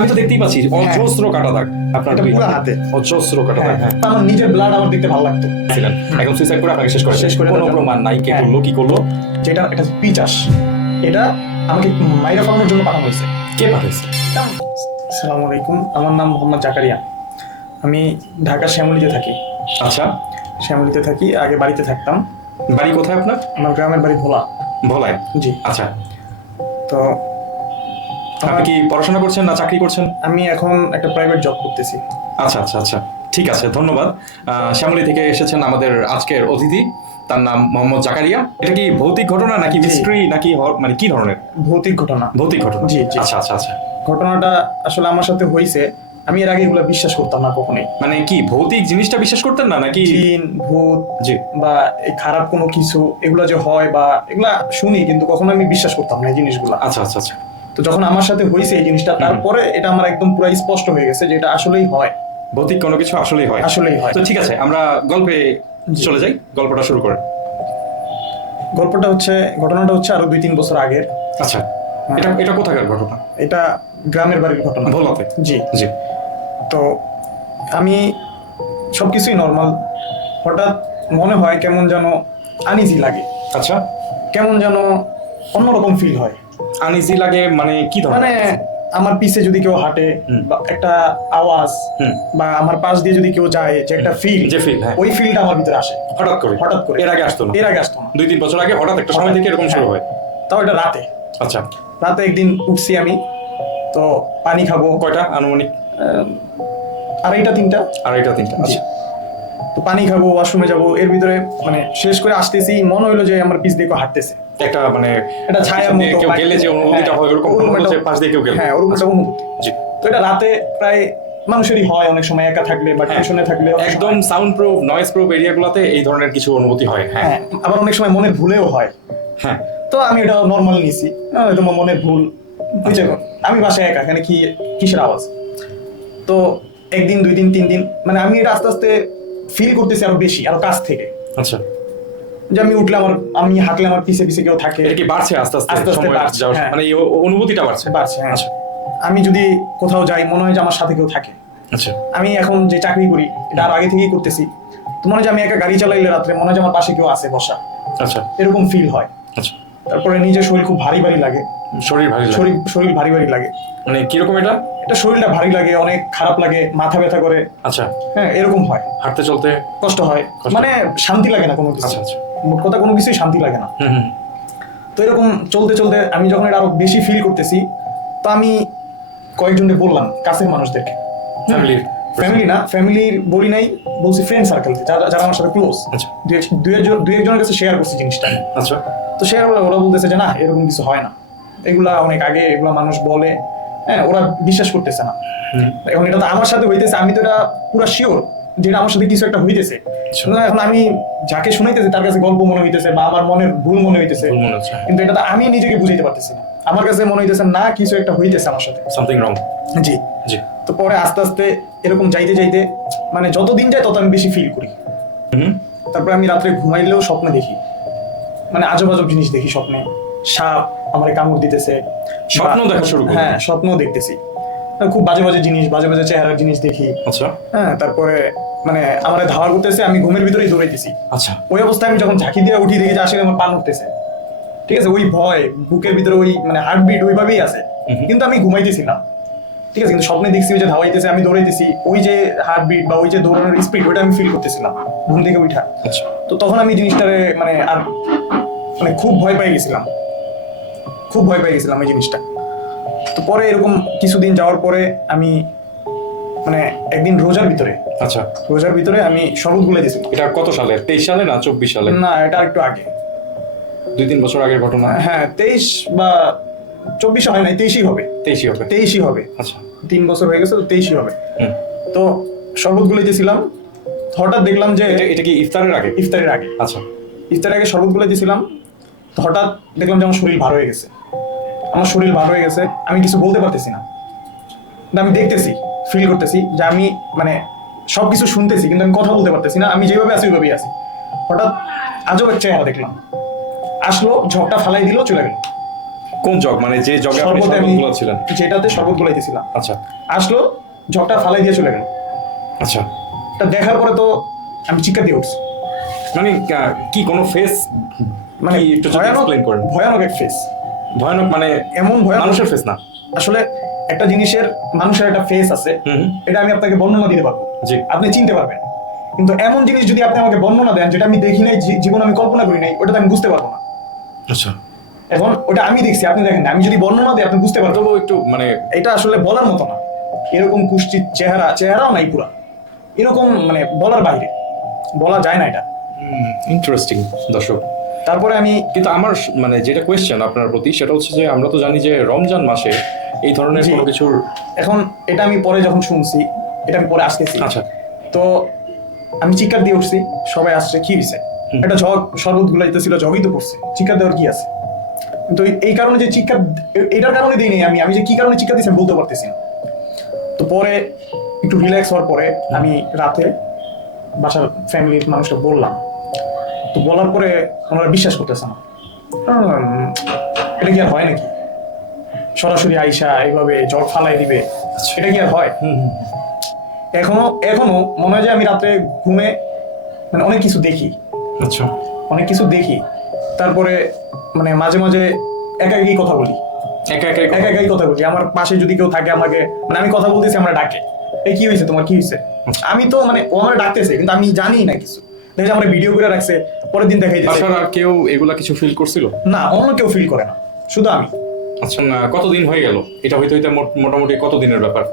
আমি তো দেখতেই পাচ্ছি অজস্র কাটা দাগ আপনার পুরো হাতে অজস্র কাটা দাগ। হ্যাঁ, আমার নিজের ব্লাড আমার দেখতে ভালো লাগতো। ছিলেন এখন সুইসাইড করে আপনাকে শেষ করে কোনো প্রমাণ নাই, কে করলো কি করলো। যেটা এটা পিচাস, এটা আমাকে মাইরা ফালানোর জন্য পাঠানো হয়েছে। কে পাঠাইছে? আসসালামু আলাইকুম, আমার নাম মোহাম্মদ জাকারিয়া। আমি ঢাকা শ্যামলীতে থাকি। আচ্ছা, শ্যামলীতে থাকি, আগে বাড়িতে থাকতাম। বাড়ি কোথায় আপনার? আমার গ্রামের বাড়ি ভোলা। ভোলায়? জি। আচ্ছা, তো আপনি কি পড়াশোনা করছেন না চাকরি করছেন? আমি এখন একটা প্রাইভেট জব করতেছি। আচ্ছা আচ্ছা আচ্ছা, ঠিক আছে, ধন্যবাদ। শ্যামলী থেকে এসেছেন আমাদের আজকের অতিথি, তার নাম মোহাম্মদ জাকারিয়া। এটা কি ভৌতিক ঘটনা নাকি মিস্ট্রি নাকি মানে কি ধরনের? ভৌতিক ঘটনা। ভৌতিক ঘটনা? জি জি। আচ্ছা আচ্ছা আচ্ছা। ঘটনাটা আসলে আমার সাথে হয়েছে, আমি এর আগে এগুলো বিশ্বাস করতাম না কখনোই। মানে কি ভৌতিক জিনিসটা বিশ্বাস করতেন না নাকি? জিন ভূত জি, বা এই খারাপ কোনো কিছু এগুলো যে হয় বা এগুলা শুনি, কিন্তু কখনো আমি বিশ্বাস করতাম না এই জিনিসগুলা। আচ্ছা আচ্ছা আচ্ছা। তো যখন আমার সাথে হয়েছে এই জিনিসটা, তারপরে এটা আমার একদম পুরো স্পষ্ট হয়ে গেছে যে এটা আসলেই হয়। ভৌতিক কোনো কিছু আসলেই হয়? আসলেই হয়। তো ঠিক আছে, আমরা গল্পে চলে যাই, গল্পটা শুরু করেন। ঘটনাটা হচ্ছে আরো 2-3 বছর আগের। আচ্ছা, এটা এটা কোথাকার ঘটনা? এটা গ্রামের বাড়ির ঘটনা। ভোলাতে? জি জি। তো আমি সবকিছুই নর্মাল, হঠাৎ মনে হয় কেমন যেন আনইজি লাগে, আচ্ছা, কেমন যেন অন্যরকম ফিল হয়। আনইজি লাগে মানে কি ধরনের? মানে আমার পিছে যদি কেউ হাঁটে বা একটা আওয়াজ বা আমার পাশ দিয়ে যদি কেউ যায়, যে একটা ফিল, যে ফিল, হ্যাঁ, ওই ফিলটা আমার ভিতরে আসে হঠাৎ করে। এর আগে আসতো না? এর আগে আসতো না। 2-3 বছর আগে হঠাৎ একটা সময় থেকে এরকম শুরু হয়? তাও এটা রাতে। আচ্ছা, রাতে একদিন উঠছি আমি, তো পানি খাবো। কয়টা আনুমানিক? 2:30-3টা। 2:30-3টা, আচ্ছা। তো পানি খাবো, ওয়াশরুমে যাবো, এর ভিতরে মানে শেষ করে আসতেছি, মনে হইলো যে আমার পিছ দিয়ে কেউ হাঁটতেছে। একটা মানে এটা ছায়ার মতো, কেউ গেলে যে অনুভূতিটা হয় ওরকম মনে হচ্ছে পাশ দিয়ে কেউ গেল। হ্যাঁ, ওরকম একটা অনুভূতি। জি। তো এটা রাতে প্রায় মানুষেরই হয় অনেক সময়, একা থাকলে বা টেনশনে থাকলে। একদম সাউন্ড প্রুফ, নয়েজ প্রুফ এরিয়াগুলোতে এই ধরনের কিছু অনুভূতি হয়। হ্যাঁ, আবার অনেক সময় মনের ভুলেও হয়। হ্যাঁ। তো আমি এটা নর্মাল নিছি, হয়তো মনের ভুল বুঝে। আমি বাসায় একা, এখানে কি কিসের আওয়াজ? তো একদিন, 2 দিন, 3 দিন, মানে আমি এটা আস্তে আস্তে ফিল করতেছি আরো বেশি, আরো কাছ থেকে। আচ্ছা, যে আমি উঠলে আমি হাঁটলে আমার পিছে পিছে কেউ থাকে। এটা কি বাড়ছে আস্তে আস্তে সময় বাড়ছে, যাওয়ার হ্যাঁ। মানে এই অনুভূতিটা বাড়ছে? হ্যাঁ। আচ্ছা আমি যদি কোথাও যাই, মনে হয় যে আমার সাথে কেউ থাকে। আচ্ছা। আমি এখন যে চাকরি করি, এটা আর আগে থেকেই করতেছি, তো মনে হয় যে আমি একা গাড়ি চালাইলে রাত্রে মনে হয় যে আমার পাশে কেউ আছে বসা। আচ্ছা, এরকম ফিল হয়। আচ্ছা। তারপরে নিজের শরীর খুব ভারী ভারী লাগে। শরীর ভারী লাগে? শরীর ভারী ভারী লাগে। মানে কিরকম এটা? এটা শরীরটা ভারী লাগে, অনেক খারাপ লাগে, মাথা ব্যথা করে। আচ্ছা, হ্যাঁ, এরকম হয়। হাঁটতে চলতে কষ্ট হয়, মানে শান্তি লাগে না কোনো কিছু। আচ্ছা আচ্ছা। মোট কথা কোনো কিছুই শান্তি লাগে না। হুম হুম। তো এরকম চলতে চলতে আমি যখন এটা আরো বেশি ফিল করতেছি, তো আমি কয়েকজনকে বললাম, কাছের মানুষদেরকে। ফ্যামিলি না, ফ্যামিলির বলি নাই, বলছি ফ্রেন্ড সার্কেল, যারা আমার সাথে ক্লোজ। আচ্ছা। দুই একজনের কাছে শেয়ার করছি জিনিসটা। আচ্ছা। তো শেয়ার করলে ওরা বলতেছে যে না, এরকম কিছু হয় না, এগুলা অনেক আগে এগুলা মানুষ বলে। হ্যাঁ, ওরা বিশ্বাস করতেছে না। এখন এটা তো আমার সাথে হইতেছে, আমি তো এটা পুরো শিওর যেটা আমার সাথে কিছু একটা হইতেছে। এখন আমি যাকে শুনাইতেছি তার কাছে গল্প মনে হইতেছে বা আমার মনের ভুল মনে হইতেছে, কিন্তু এটা তো আমি নিজেকে বুঝাইতে পারতেছি না। আমার কাছে মনে হইতেছে না, কিছু একটা হইতেছে আমার সাথে, সামথিং রং। জি জি। তো পরে আস্তে আস্তে এরকম যাইতে যাইতে, মানে যত দিন যায় তত আমি বেশি ফিল করি। তারপরে আমি রাত্রে ঘুমাইলেও স্বপ্নে দেখি, মানে আজব আজব জিনিস দেখি স্বপ্নে। সাপ আমার কামড় দিতেছে, স্বপ্ন দেখা শুরু করি? হ্যাঁ, স্বপ্ন দেখতেছি, খুব বাজে বাজে জিনিস, বাজে বাজে চেহারার জিনিস দেখি। আচ্ছা। হ্যাঁ, তারপরে মানে আমার ধাওয়া করতেছে, আমি ঘুমের ভিতরেই দৌড়াইতেছি। আচ্ছা। ওই অবস্থায় আমি যখন ঝাঁকি দিয়ে উঠি, দেখি যে আসলে আমার পান উঠতেছে। ঠিক আছে, ওই ভয় বুকের ভিতরে, ওই মানে হার্টবিট ওইভাবেই আছে, কিন্তু আমি ঘুমাইতেছিলাম। ঠিক আছে, কিন্তু স্বপ্নে দেখছি ওই যে ধাওয়াইতেছে, আমি দৌড়াইতেছি, ওই যে হার্টবিট বা ওই যে দৌড়ানোর স্পিড, ওইটা আমি ফিল করতেছিলাম ঘুম থেকে উঠা। আচ্ছা। তো তখন আমি জিনিসটারে মানে আর মানে খুব ভয় পেয়ে গেছিলাম, খুব ভয় পেয়ে গেছিলাম এই জিনিসটা। তো পরে এরকম কিছুদিন যাওয়ার পরে আমি মানে একদিন রোজার ভিতরে আমি শরবত গুলে দিয়েছি। এটা কত সালে? 23 সালে না 24 সালে? না, এটা একটু আগে, 2-3 বছর আগের ঘটনা। হ্যাঁ, 23 বা 24 হয় নাই, 23ই হবে। 23ই হবে। আচ্ছা, 3 বছর হয়ে গেছে, তো 23ই হবে। তো শরবত গুলাইতেছিলাম, হঠাৎ দেখলাম যে এটা কি ইফতারের আগে? ইফতারের আগে। আচ্ছা। ইফতারের আগে শরবত গুলাইতেছিলাম, তো হঠাৎ দেখলাম যে আমার শরীর ভার হয়ে গেছে। আমি কিছু বলতে পারতেছি না, আমি দেখতেছি, ফিল করতেছি যে আমি মানে সবকিছু শুনতেছি, কিন্তু আমি কথা বলতে পারতেছি না। আমি যেভাবে আছি ওইভাবেই আছি। হঠাৎ আজব এক চেহারা দেখলাম, আসলো, ঝোঁকটা ফালাই দিল, চলে গেল। কোন জগ মানে যে জগে আপনি শরবতে আমি শরবতগুলো ছিলেন? যেটাতে শরবত গুলাইতেছিলাম, আচ্ছা আসলো, জগটা ফালাই দিয়ে চলে গেল। আচ্ছা, তা দেখার পরে তো আমি চিৎকার দিয়ে উঠছি। মানে কি কোনো ফেস মানে কি একটু যদি ভয়ানক এক্সপ্লেইন করেন? ভয়ানক এক ফেস, ভয়ানক মানে এমন ভয়ানক মানুষের ফেস না? আসলে একটা জিনিসের মানুষের একটা ফেস আছে, হুম হুম, এটা আমি আপনাকে বর্ণনা দিতে পারবো, জি আপনি চিনতে পারবেন। কিন্তু এমন জিনিস যদি আপনি আমাকে বর্ণনা দেন যেটা আমি দেখি নাই, জীবন আমি কল্পনা করি নাই, ওটা তো আমি বুঝতে পারবো না। আচ্ছা, এখন ওটা আমি দেখছি, আপনি দেখেন না, আমি যদি বর্ণনা দিই আপনি বুঝতে পারবেন। তবু একটু মানে এটা আসলে বলার মতো না, এরকম কুষ্ঠির চেহারাও নাই পুরা, এরকম মানে বলার বাইরে, বলা যায় না এটা। ইন্টারেস্টিং দর্শক। তারপরে আমি কিন্তু আমার মানে যেটা কোয়েশ্চেন আপনার প্রতি সেটা হচ্ছে যে আমরা তো জানি যে রমজান মাসে এই ধরনের জি। কোনো কিছুর। এখন এটা আমি পরে যখন শুনছি, এটা আমি পরে আসতেছি, আচ্ছা তো আমি চিৎকার দিয়ে উঠছি, সবাই আসছে, কি হয়েছে? হুম। একটা জগ শরবত গুলাইতেছিল, জগই তো পড়ছে, চিৎকার দেওয়ার কি আছে? কিন্তু এই কারণে যে চিৎকার, এটার কারণে দিই নাই আমি যে কি কারণে চিৎকার দিয়েছি আমি বলতে পারতেছি না। তো পরে একটু রিল্যাক্স হওয়ার পরে আমি রাতে বাসার ফ্যামিলির মানুষকে বললাম, তো বলার পরে ওনারা বিশ্বাস করতেছে না। এটা কি আর হয় নাকি? সরাসরি আইসা এইভাবে জগ ফালাই দিবে, এটা কি আর হয়? হুম হুম, এখনো এখনো মনে হয় যে আমি রাতে ঘুমে মানে অনেক কিছু দেখি, আচ্ছা অনেক কিছু দেখি, তারপরে মানে মাঝে মাঝে একা একাই কথা বলি, একা একা একা একাই কথা বলি। আমার পাশে যদি কেউ থাকে, আমাকে মানে আমি কথা বলতেছি, আমরা ডাকে, এই কি হয়েছে তোমার, কি হয়েছে? আমি তো মানে ও আমার ডাকতেছে কিন্তু আমি জানি না কিছু, দেখে আমরা ভিডিও করে রাখছে, পরের দিন দেখাই দিচ্ছে। বাসার আর কেউ এগুলা কিছু ফিল করছিল? না, অন্য কেউ ফিল করে না, শুধু আমি। আচ্ছা, না কতদিন হয়ে গেল এটা হইতে হইতে? মোটামুটি কতদিনের ব্যাপার?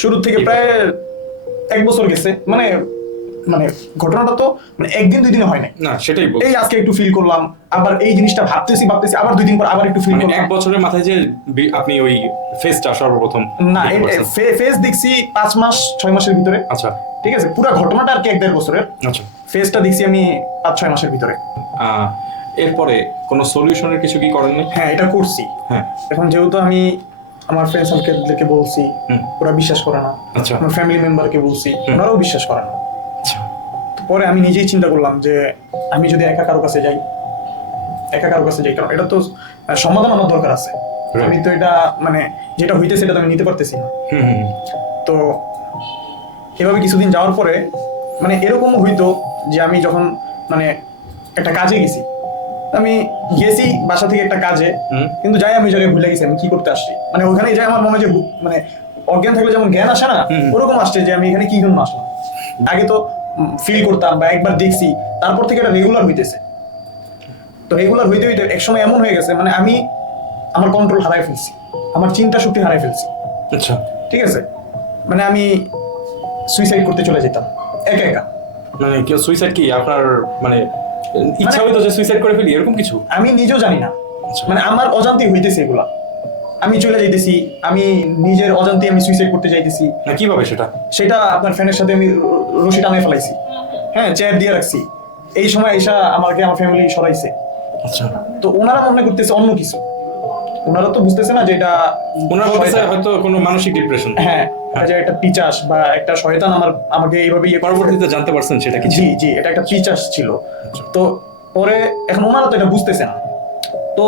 শুরু থেকে প্রায় 1 বছর গেছে, মানে মানে ঘটনাটা তো মানে একদিন 2 দিনে হয় না। না সেটাই বল, এই আজকে একটু ফিল করলাম, আবার এই জিনিসটা ভাবতেছি, আবার 2 দিন পর আবার একটু ফিল মানে করলাম। 1 বছরের মাথায় যে আপনি ওই ফেসটা সর্বপ্রথম না, দেখতে পারছেন? ফেস দেখছি 5 মাস 6 মাসের ভিতরে। আচ্ছা ঠিক আছে, পুরো ঘটনাটা আর কি 1-1.5 বছরের, আচ্ছা, ফেসটা দেখছি আমি 5-6 মাসের ভিতরে। এরপরে কোনো সলিউশনের কিছু কি করেননি? হ্যাঁ, এটা করছি। হ্যাঁ এখন যেহেতু আমি আমার ফ্রেন্ড সার্কেলদেরকে বলছি, হুম, ওরা বিশ্বাস করে না। আচ্ছা আমার ফ্যামিলি মেম্বারকে বলছি, হুম। ওনারাও বিশ্বাস করে না। আচ্ছা, তো পরে আমি নিজেই চিন্তা করলাম যে আমি যদি একা কারো কাছে যাই, কারণ এটা তো সমাধান আমার দরকার আছে। Right. আমি তো এটা মানে যেটা হইতেছে এটা তো আমি নিতে পারতেছি না। হুম হুম হুম, তো এভাবে কিছুদিন যাওয়ার পরে মানে এরকমও হইতো যে আমি যখন মানে একটা কাজে গেছি, আমি গেছি বাসা থেকে একটা কাজে, হুম। কিন্তু যাই আমি ওই জায়গায় ভুলে গেছি আমি কি করতে আসছি। মানে ওখানে যাই আমার মনে হয় যে মানে অজ্ঞান থাকলে যেমন জ্ঞান আসে না, হুম। ওরকম আসছে যে আমি এখানে কি জন্য আসলাম। আগে তো ফিল করতাম বা একবার দেখছি, তারপর থেকে এটা রেগুলার হইতেছে। তো রেগুলার হইতে হইতে একসময় এমন হয়ে গেছে মানে আমি আমার কন্ট্রোল হারাই ফেলছি, আমার চিন্তা শক্তি হারাই ফেলছি। আচ্ছা, ঠিক আছে, মানে আমি সুইসাইড করতে চলে যেতাম একা একা। মানে কেউ সুইসাইড কি আপনার মানে ইচ্ছা মানে- হইতো যে সুইসাইড করে ফেলি এরকম কিছু? আমি নিজেও জানি না, আচ্ছা। মানে আমার অজান্তে হইতেছে এগুলা, আমি চলে যাইতেছি, আমি নিজের অজান্তে আমি সুইসাইড করতে যাইতেছি। না কিভাবে সেটা? সেটা আপনার ফ্যানের সাথে আমি রশি টানায় ফেলাইছি, হ্যাঁ, চেয়ার দিয়ে রাখছি। এই সময় এসা আমাকে আমার ফ্যামিলি সরাইছে। আচ্ছা, তো ওনারা মনে করতেছে অন্য কিছু, ওনারা তো বুঝতেছে না যে এটা ওনার কাছে শয়তান। হয়তো কোনো মানসিক ডিপ্রেশন। হ্যাঁ, যে একটা পিচাস বা একটা শয়তান আমাকে এইভাবে ইয়ে করছে। পরবর্তীতে জানতে পারছেন সেটা কি? জি জি, এটা একটা পিচাস ছিল। আচ্ছা। তো পরে এখন ওনারা তো এটা বুঝতেছে না। তো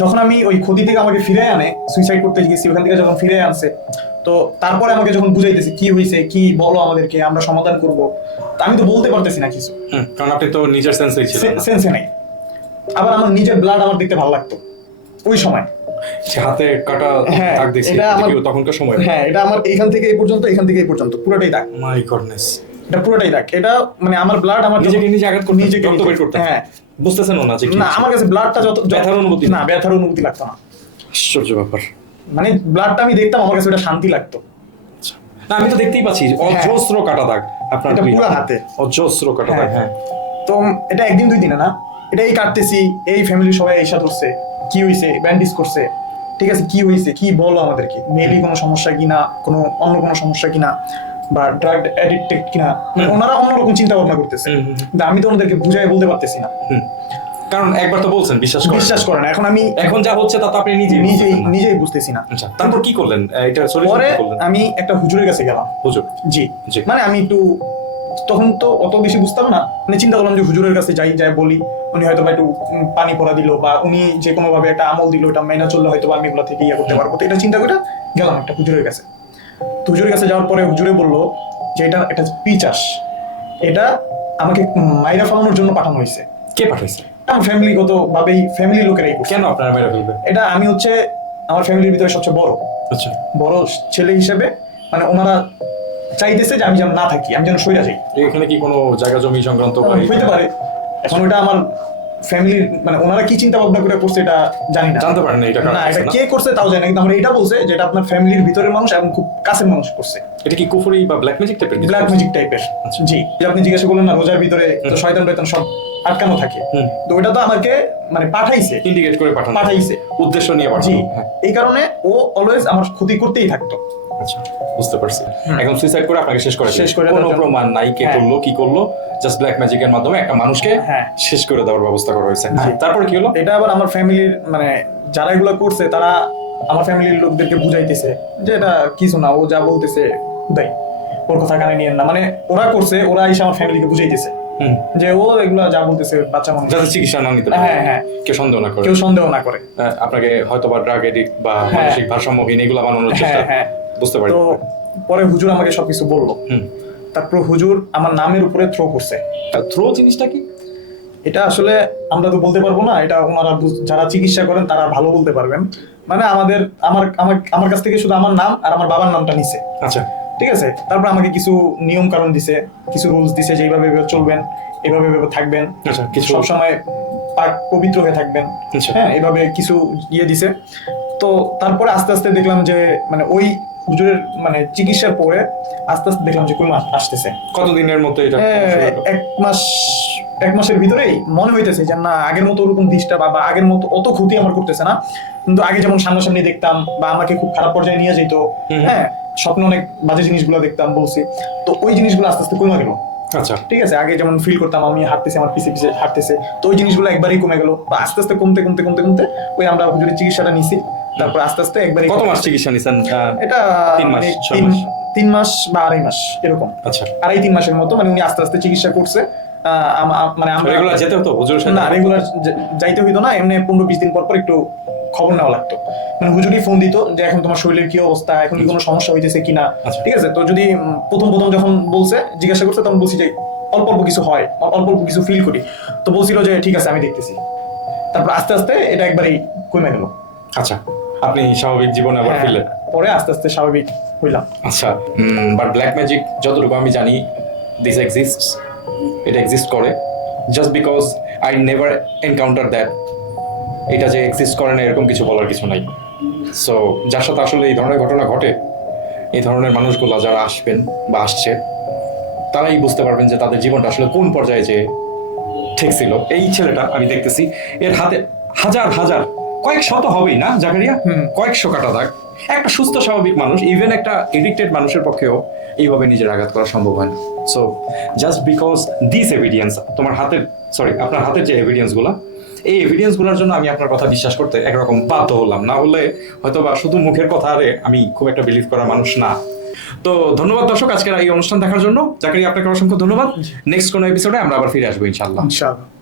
যখন আমি ওই ক্ষতি থেকে আমাকে ফিরে আনে, সুইসাইড করতে গেছি, ওখান থেকে যখন ফিরে আনছে, তো তারপরে আমাকে যখন বুঝাইতেছে কি হয়েছে, কি বলো আমাদেরকে, আমরা সমাধান করব। তা আমি তো বলতে পারতেছি না কিছু, কারণ আপনি তো নিজের সেন্সেই ছিলেন না। সেন্সে নেই। আবার আমার নিজের ব্লাড আমার দেখতে ভালো লাগতো ওই সময়। যে হাতে কাটা হ্যাঁ, দাগ দেখছি, এটা এটা আমার- কি তখনকার সময়? হ্যাঁ, এটা আমার এখান থেকে এই পর্যন্ত, এখান থেকে এই পর্যন্ত পুরোটাই দাগ। মাই গডনেস, এটা পুরোটাই দাগ। এটা মানে আমার ব্লাড আমার নিজেকে নিজে আঘাত করতে, নিজেকে রক্ত বের করতে। হ্যাঁ, বুঝতেছেন না যে কি না আমার কাছে ব্লাডটা ব্যথার অনুভূতি না, ব্যথার অনুভূতি লাগতো না। আশ্চর্য ব্যাপার। মানে ব্লাডটা আমি দেখতাম, আমার কাছে ওটা শান্তি লাগতো। আচ্ছা। না আমি তো দেখতেই পাচ্ছি অজস্র কাটা দাগ আপনার এটা দুই পুরো হাতে। হাতে। অজস্র কাটা দাগ। হ্যাঁ তো এটা একদিন 2 দিনে না, এটা এই কাটতেছি, এই ফ্যামিলির সবাই এসে ধরছে, কি হয়েছে, ব্যান্ডেজ করছে। ঠিক আছে, কি হয়েছে, কি বলো আমাদেরকে, মেবি কোনো সমস্যা কিনা, অন্য কোনো সমস্যা কিনা, বা ড্রাগ অ্যাডিক্টেড কিনা, মানে ওনারা অন্যরকম চিন্তা ভাবনা করতেছে। হুম, হুম, হুম। কিন্তু আমি তো ওনাদেরকে বুঝাই বলতে পারতেছি না, হুম। কারণ একবার তো বলছেন বিশ্বাস করে না। এখন আমি এখন যা হচ্ছে তা তো আপনি নিজেই বুঝতেছি না। আচ্ছা, তারপর কি করলেন? এটা সলিউশন পরে কি করলেন? আমি একটা হুজুরের কাছে গেলাম। হুজুর? জি জি। মানে আমি একটু তখন তো অত বেশি বুঝতাম না, মানে চিন্তা করলাম যে হুজুরের কাছে যাই বলি, উনি হয়তো বা একটু পানি পড়া দিল বা উনি যে কোনো ভাবে একটা আমল দিল, এটা মেনে চললে হয়তো আমি এগুলো থেকে ইয়ে করতে পারবো। তো এটা চিন্তা করে গেলাম একটা হুজুরের কাছে। তো হুজুরের কাছে যাওয়ার পরে হুজুরে বললো যে এটা পিচাস, এটা আমাকে মাইরা ফেলানোর জন্য পাঠানো হয়েছে। কে পাঠাইছে? আমার ফ্যামিলিগত ভাবেই ফ্যামিলি লোকেরাই করছে। কেন আপনারা মেরে ফেলবে? এটা আমি হচ্ছে আমার ফ্যামিলির ভিতরে সবচেয়ে বড় আচ্ছা, বড় ছেলে হিসেবে, মানে ওনারা চাইতেছে যে আমি যেন না থাকি, আমি যেন সইরা যাই। এখানে কি কোনো জায়গা জমি সংক্রান্ত বা হইতে পারে। এখন ওটা আমার ফ্যামিলির, মানে ওনারা কি চিন্তা ভাবনা করে করছে এটা জানি না, জানতে পারেন না এটা কারা না করছে এটা না? কে করছে তাও জানি না, কিন্তু আমরা এটা বলছে যে এটা আপনার ফ্যামিলির ভিতরের মানুষ এবং খুব কাছের মানুষ করছে। এটা কি কুফরি বা ব্ল্যাক ম্যাজিক টাইপের কিছু? ব্ল্যাক ম্যাজিক টাইপের। আচ্ছা। জি, যে আপনি জিজ্ঞাসা করলেন না রোজার ভিতরে তো শয়তান টয়তান সব আটকানো থাকে, হুম। তো ওটা তো আমাকে মানে পাঠাইছে, ইন্ডিকেট করে পাঠাইছে। উদ্দেশ্য নিয়ে জি, পাঠানো। হ্যাঁ, এই কারণে ও অলওয়েজ আমার ক্ষতি করতেই থাকতো। আচ্ছা, বুঝতে পারছি। এখন সুইসাইড করে আপনাকে শেষ করে শেষ করে কোনো দেওয়ার জন্য- প্রমাণ নাই কে হ্যাঁ। করলো কি করলো, জাস্ট ব্ল্যাক ম্যাজিকের মাধ্যমে একটা মানুষকে হ্যাঁ। শেষ করে দেওয়ার ব্যবস্থা করা হয়েছে। জি। তারপর কি হলো? এটা আবার আমার ফ্যামিলির, মানে যারা এগুলো করছে তারা আমার ফ্যামিলির লোকদেরকে বুঝাইতেছে যে এটা কিছু না, ও যা বলতেছে খুদাই, ওর কথা কানে নিয়েন না। মানে ওরা করছে, ওরা এসে আমার ফ্যামিলিকে বুঝাইতেছে হুম। যে ও এগুলা যা বলতেছে বাচ্চা মানুষ, যাতে চিকিৎসা না নিতে পারে, হ্যাঁ হ্যাঁ, কেউ সন্দেহ না করে, কেউ সন্দেহ না করে। আপনাকে হয়তো বা ড্রাগ এডিক্ট বা হ্যাঁ। মানসিক ভারসাম্যহীন এগুলো বানানোর চেষ্টা, হ্যাঁ হ্যাঁ। বুঝতে পারি। তো পরে হুজুর আমাকে সবকিছু বললো। হুম। তারপর হুজুর আমার নামের উপরে থ্রো করছে। থ্রো জিনিসটা কি? এটা আসলে আমরা তো বলতে পারবো না, এটা ওনারা যারা চিকিৎসা করেন তারা ভালো বলতে পারবেন। মানে আমার আমার কাছ থেকে শুধু আমার নাম আর আমার বাবার নামটা নিছে, আচ্ছা, ঠিক আছে। তারপর আমাকে কিছু নিয়ম কানুন দিছে, কিছু রুলস দিছে যে এইভাবে এভাবে চলবেন, এভাবে এভাবে থাকবেন, আচ্ছা, কিছু সবসময় পাক পবিত্র হয়ে থাকবেন, আচ্ছা। হ্যাঁ এভাবে কিছু ইয়ে দিছে। তো তারপরে আস্তে আস্তে দেখলাম যে মানে ওই হুজুরের মানে চিকিৎসার পরে আস্তে আস্তে দেখলাম যে কই মাস আসতেছে। কতদিনের মতো এটা? এক মাসের ভিতরেই মনে হইতেছে যে না আগের মতো ওরকম ডিস্টার্ব বা আগের মতো অত ক্ষতি আমার করতেছে না, কিন্তু আগে যেমন সামনাসামনি দেখতাম বা আমাকে খুব খারাপ পর্যায়ে নিয়ে যেত, হ্যাঁ স্বপ্নে অনেক বাজে জিনিসগুলো দেখতাম বলছি, তো ওই জিনিসগুলো আস্তে আস্তে কমে গেল। আচ্ছা, ঠিক আছে, আগে যেমন ফিল করতাম আমি হাঁটতেছি, আমার পিছে পিছে হাঁটতেছে, তো ওই জিনিসগুলো একবারই কমে গেল। বা আস্তে আস্তে কমতে কমতে কমতে কমতে ওই আমরা হুজুরের চিকিৎসাটা নিছি, তারপর আস্তে আস্তে একবারই। কত মাস চিকিৎসা নিছেন? এটা 3 মাস, মানে 6 মাস? 3 মাস বা 2.5 মাস এরকম, আচ্ছা, 2.5-3 মাসের মতো। মানে উনি আস্তে আস্তে চিকিৎসা করছে। মানে আমরা রেগুলার যেতে হতো হুজুরের সাথে? না, রেগুলার যাইতে হইতো না, এমনি 15-20 দিন পর পর একটু খবর নেওয়া লাগতো। মানে হুজুরই ফোন দিত যে এখন তোমার শরীরের কি অবস্থা, এখন কি কোনো সমস্যা হইতেছে কিনা, আচ্ছা। ঠিক আছে। তো যদি প্রথম যখন বলছে, জিজ্ঞাসা করছে, তখন বলছি যে অল্প অল্প কিছু হয়, অল্প অল্প কিছু ফিল করি, তো বলছিল যে ঠিক আছে আমি দেখতেছি। তারপর আস্তে আস্তে এটা একবারেই কমে গেল। আচ্ছা, আপনি স্বাভাবিক জীবনে আবার হ্যাঁ, ফিরলেন? পরে আস্তে আস্তে স্বাভাবিক হইলাম। আচ্ছা, বাট ব্ল্যাক ম্যাজিক যতটুকু আমি জানি, দিস এক্সিস্টস, এটা এক্সিস্ট করে। Just because I never encounter that, এটা যে এক্সিস্ট করে না এরকম কিছু বলার কিছু নাই। সো যার সাথে আসলে এই ধরনের ঘটনা ঘটে, এই ধরনের মানুষগুলো যারা আসবেন বা আসছে, তারাই বুঝতে পারবেন যে তাদের জীবনটা আসলে কোন পর্যায়ে যে ঠিক ছিল। এই ছেলেটা আমি দেখতেছি, এর হাতে হাজার হাজার, কয়েক শত হবেই না জাকারিয়া, কয়েকশো কাটা দাগ। একটা সুস্থ স্বাভাবিক মানুষ, ইভেন একটা এডিক্টেড মানুষের পক্ষেও এইভাবে নিজের আঘাত করা সম্ভব হয় না। So just because this evidence, আপনার হাতের যে এভিডেন্সগুলো, এই এভিডেন্সগুলোর জন্য আমি আপনার কথা বিশ্বাস করতে একরকম বাধ্য হলাম। না হলে হয়তো বা শুধু মুখের কথা আরে আমি খুব একটা বিলিভ করা মানুষ না। তো ধন্যবাদ দর্শক আজকের এই অনুষ্ঠান দেখার জন্য। জাকারিয়া, আপনাকে অসংখ্য ধন্যবাদ। নেক্সট কোনো এপিসোডে আমরা আবার ফিরে আসবো ইনশাআল্লাহ। ইনশাআল্লাহ।